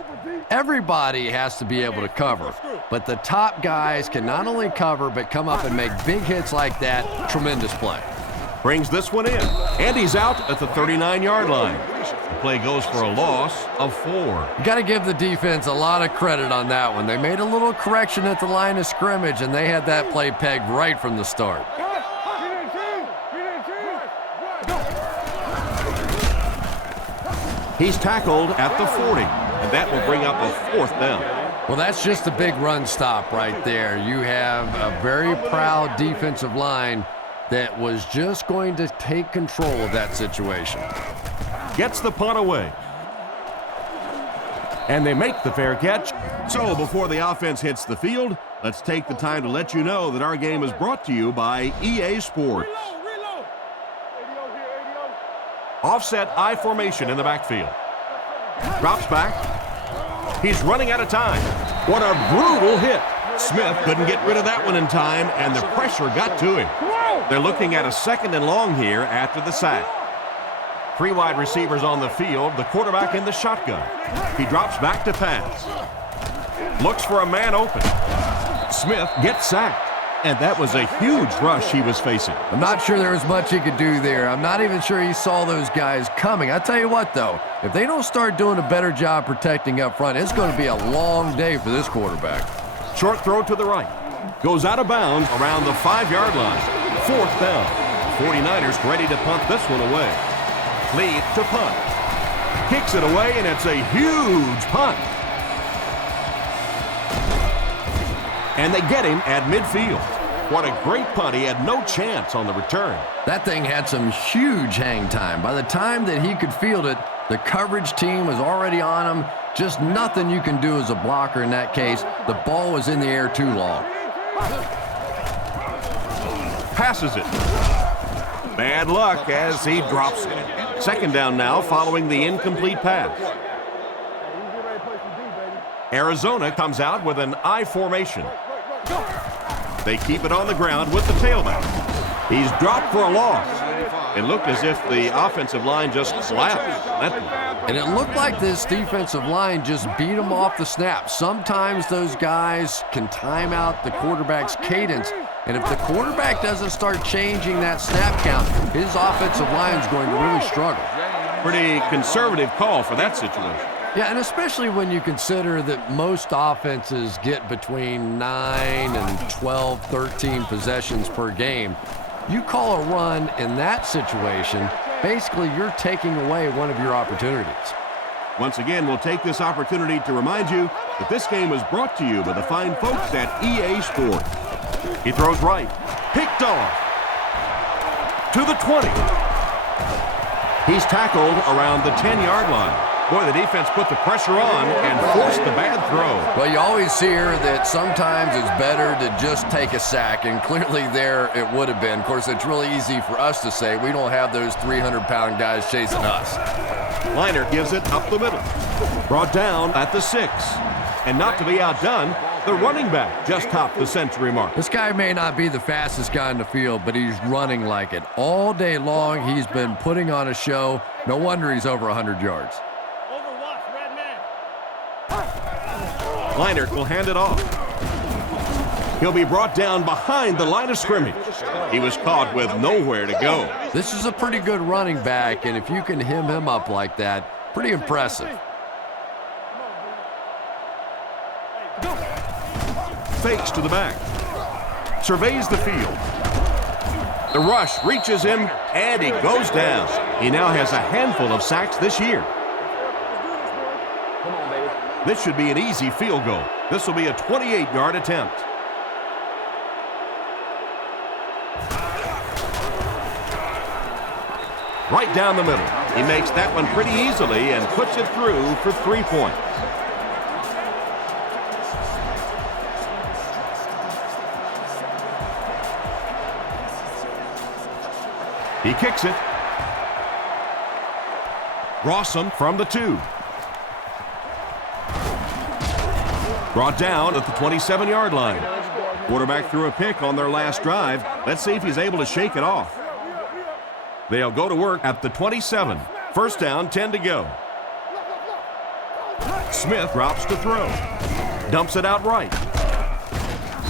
everybody has to be able to cover. But the top guys can not only cover, but come up and make big hits like that. Tremendous play. Brings this one in. And he's out at the 39-yard line. The play goes for a loss of 4. You got to give the defense a lot of credit on that one. They made a little correction at the line of scrimmage, and they had that play pegged right from the start. He's tackled at the 40, and that will bring up a 4th down. Well, that's just a big run stop right there. You have a very proud defensive line that was just going to take control of that situation. Gets the punt away. And they make the fair catch. So before the offense hits the field, let's take the time to let you know that our game is brought to you by EA Sports. Offset I formation in the backfield. Drops back. He's running out of time. What a brutal hit. Smith couldn't get rid of that one in time, and the pressure got to him. They're looking at a 2nd and long here after the sack. 3 wide receivers on the field, the quarterback in the shotgun. He drops back to pass. Looks for a man open. Smith gets sacked. And that was a huge rush he was facing. I'm not sure there was much he could do there. I'm not even sure he saw those guys coming. I tell you what, though, if they don't start doing a better job protecting up front, it's going to be a long day for this quarterback. Short throw to the right. Goes out of bounds around the 5-yard line. 4th down. 49ers ready to punt this one away. Lead to punt. Kicks it away, and it's a huge punt. And they get him at midfield. What a great punt. He had no chance on the return. That thing had some huge hang time. By the time that he could field it, the coverage team was already on him. Just nothing you can do as a blocker in that case. The ball was in the air too long. Passes it. Bad luck as he drops it. 2nd down now following the incomplete pass. Arizona comes out with an I formation. They keep it on the ground with the tailback. He's dropped for a loss. It looked as if the offensive line just collapsed. And it looked like this defensive line just beat them off the snap. Sometimes those guys can time out the quarterback's cadence. And if the quarterback doesn't start changing that snap count, his offensive line is going to really struggle. Pretty conservative call for that situation. Yeah, and especially when you consider that most offenses get between 9 and 12, 13 possessions per game. You call a run in that situation, basically you're taking away one of your opportunities. Once again, we'll take this opportunity to remind you that this game was brought to you by the fine folks at EA Sports. He throws right, picked off, to the 20. He's tackled around the 10-yard line. Boy, the defense put the pressure on and forced the bad throw. Well, you always hear that sometimes it's better to just take a sack, and clearly there it would have been. Of course, it's really easy for us to say. We don't have those 300-pound guys chasing us. Liner gives it up the middle. Brought down at the 6. And not to be outdone, the running back just topped the century mark. This guy may not be the fastest guy in the field, but he's running like it. All day long, he's been putting on a show. No wonder he's over 100 yards. Leinert will hand it off. He'll be brought down behind the line of scrimmage. He was caught with nowhere to go. This is a pretty good running back, and if you can hem him up like that, pretty impressive. Fakes to the back. Surveys the field. The rush reaches him, and he goes down. He now has a handful of sacks this year. This should be an easy field goal. This will be a 28-yard attempt. Right down the middle. He makes that one pretty easily and puts it through for 3 points. He kicks it. Rossum from the 2. Brought down at the 27-yard line. Quarterback threw a pick on their last drive. Let's see if he's able to shake it off. They'll go to work at the 27. First down, 10 to go. Smith drops to throw. Dumps it out right.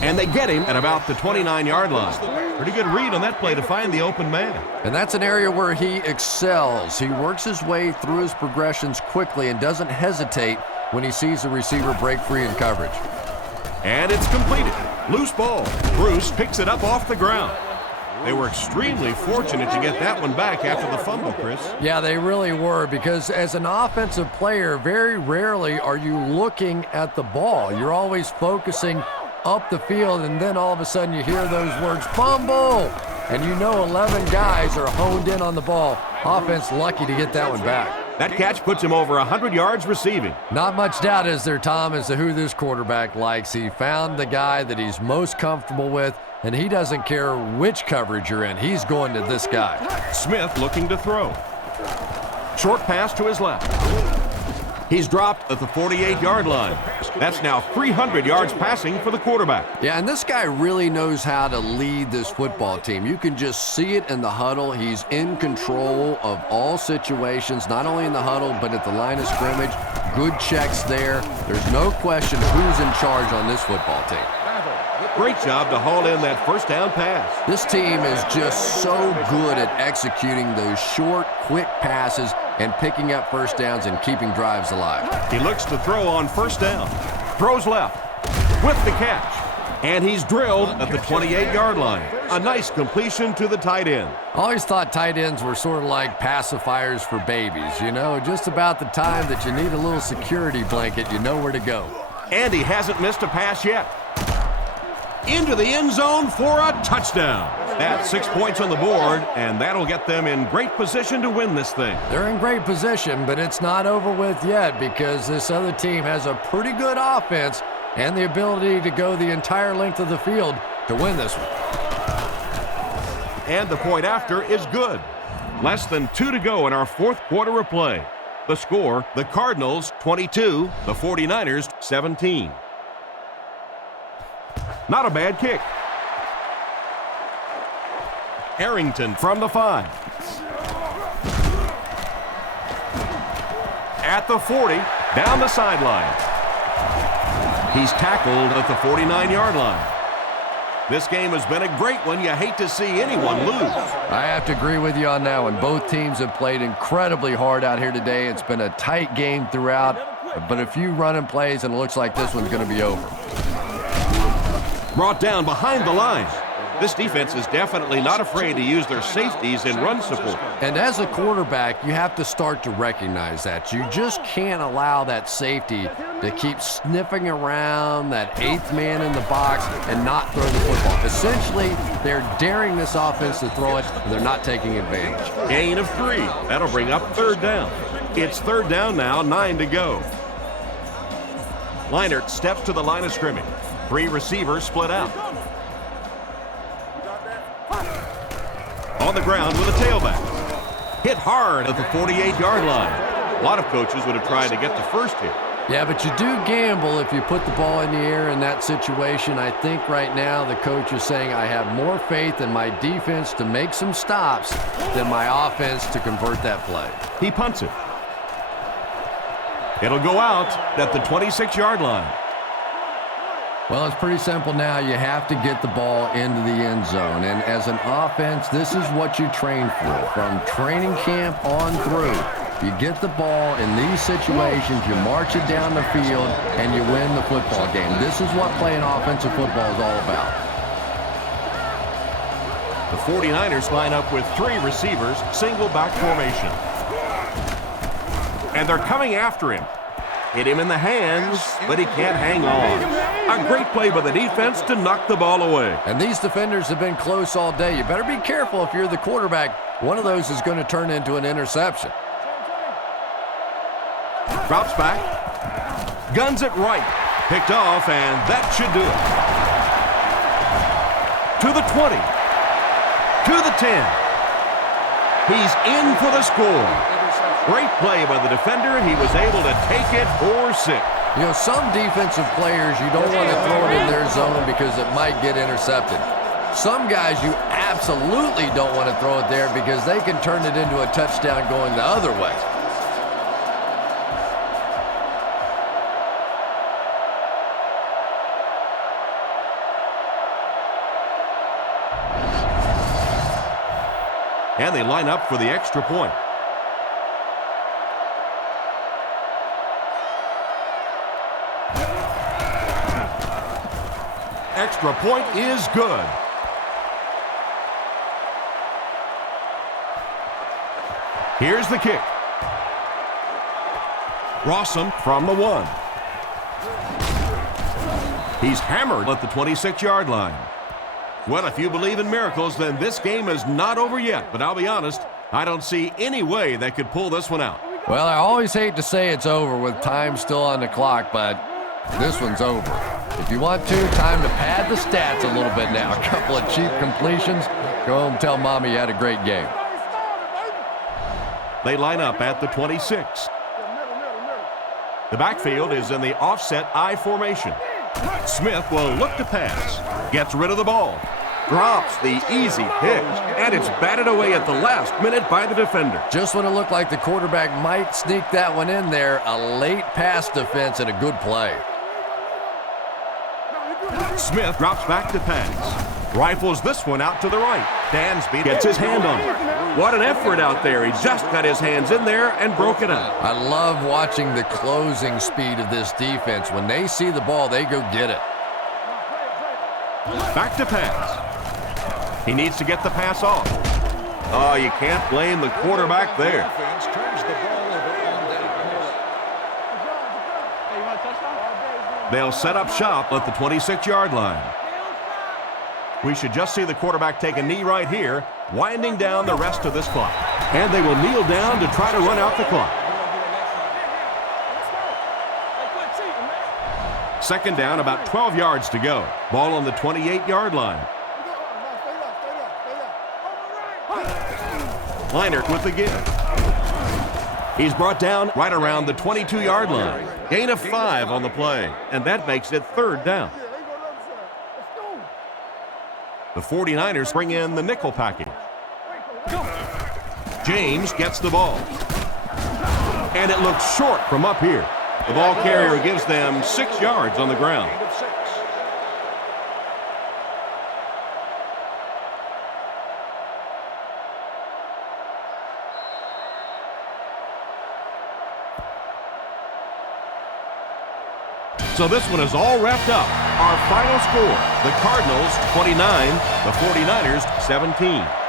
And they get him at about the 29-yard line. Pretty good read on that play to find the open man. And that's an area where he excels. He works his way through his progressions quickly and doesn't hesitate when he sees the receiver break free in coverage. And it's completed. Loose ball. Bruce picks it up off the ground. They were extremely fortunate to get that one back after the fumble, Chris. Yeah, they really were, because as an offensive player, very rarely are you looking at the ball. You're always focusing up the field, and then all of a sudden you hear those words, fumble! And you know 11 guys are honed in on the ball. Offense lucky to get that one back. That catch puts him over 100 yards receiving. Not much doubt, is there, Tom, as to who this quarterback likes. He found the guy that he's most comfortable with, and he doesn't care which coverage you're in. He's going to this guy. Smith looking to throw. Short pass to his left. He's dropped at the 48-yard line. That's now 300 yards passing for the quarterback. Yeah, and this guy really knows how to lead this football team. You can just see it in the huddle. He's in control of all situations, not only in the huddle, but at the line of scrimmage. Good checks there. There's no question who's in charge on this football team. Great job to haul in that first down pass. This team is just so good at executing those short, quick passes and picking up first downs and keeping drives alive. He looks to throw on first down. Throws left with the catch. And he's drilled at the 28-yard line. A nice completion to the tight end. I always thought tight ends were sort of like pacifiers for babies. You know, just about the time that you need a little security blanket, you know where to go. And he hasn't missed a pass yet. Into the end zone for a touchdown. That's 6 points on the board, and that'll get them in great position to win this thing. They're in great position, but it's not over with yet, because this other team has a pretty good offense and the ability to go the entire length of the field to win this one. And the point after is good. Less than 2 to go in our fourth quarter of play. The score, the Cardinals 22, the 49ers 17. Not a bad kick. Harrington from the 5. at the 40, down the sideline. He's tackled at the 49-yard line. This game has been a great one. You hate to see anyone lose. I have to agree with you on that one. Both teams have played incredibly hard out here today. It's been a tight game throughout, but a few running plays, and it looks like this one's going to be over. Brought down behind the line. This defense is definitely not afraid to use their safeties in run support. And as a quarterback, you have to start to recognize that. You just can't allow that safety to keep sniffing around that eighth man in the box and not throw the football. Essentially, they're daring this offense to throw it, and they're not taking advantage. Gain of 3. That'll bring up third down. It's third down now, 9 to go. Leinart steps to the line of scrimmage. 3 receivers split out. On the ground with a tailback. Hit hard at the 48-yard line. A lot of coaches would have tried to get the first hit. Yeah, but you do gamble if you put the ball in the air in that situation. I think right now the coach is saying I have more faith in my defense to make some stops than my offense to convert that play. He punts it. It'll go out at the 26-yard line. Well, it's pretty simple now. You have to get the ball into the end zone. And as an offense, this is what you train for. From training camp on through, you get the ball in these situations, you march it down the field, and you win the football game. This is what playing offensive football is all about. The 49ers line up with 3 receivers, single back formation. And they're coming after him. Hit him in the hands, but he can't hang on. A great play by the defense to knock the ball away. And these defenders have been close all day. You better be careful if you're the quarterback. One of those is going to turn into an interception. Drops back. Guns it right. Picked off, and that should do it. To the 20. To the 10. He's in for the score. Great play by the defender. He was able to take it for 6. You know, some defensive players, you don't want to throw it in their zone because it might get intercepted. Some guys, you absolutely don't want to throw it there because they can turn it into a touchdown going the other way. And they line up for the extra point. Extra point is good. Here's the kick. Rossum from the 1. He's hammered at the 26-yard line. Well, if you believe in miracles, then this game is not over yet. But I'll be honest, I don't see any way they could pull this one out. Well, I always hate to say it's over with time still on the clock, but this one's over. If you want to, time to pad the stats a little bit now. A couple of cheap completions. Go home and tell Mommy you had a great game. They line up at the 26. The backfield is in the offset I formation. Smith will look to pass. Gets rid of the ball. Drops the easy pitch. And it's batted away at the last minute by the defender. Just when it looked like the quarterback might sneak that one in there, a late pass defense and a good play. Smith drops back to pass. Rifles this one out to the right. Dansby gets his hand on it. What an effort out there. He just got his hands in there and broke it up. I love watching the closing speed of this defense. When they see the ball, they go get it. Back to pass. He needs to get the pass off. Oh, you can't blame the quarterback there. They'll set up shop at the 26-yard line. We should just see the quarterback take a knee right here, winding down the rest of this clock. And they will kneel down to try to run out the clock. Second down, about 12 yards to go. Ball on the 28-yard line. Leinart with the give. He's brought down right around the 22-yard line. Gain of 5 on the play, and that makes it third down. The 49ers bring in the nickel package. James gets the ball. And it looks short from up here. The ball carrier gives them 6 yards on the ground. So this one is all wrapped up. Our final score, the Cardinals 29, the 49ers 17.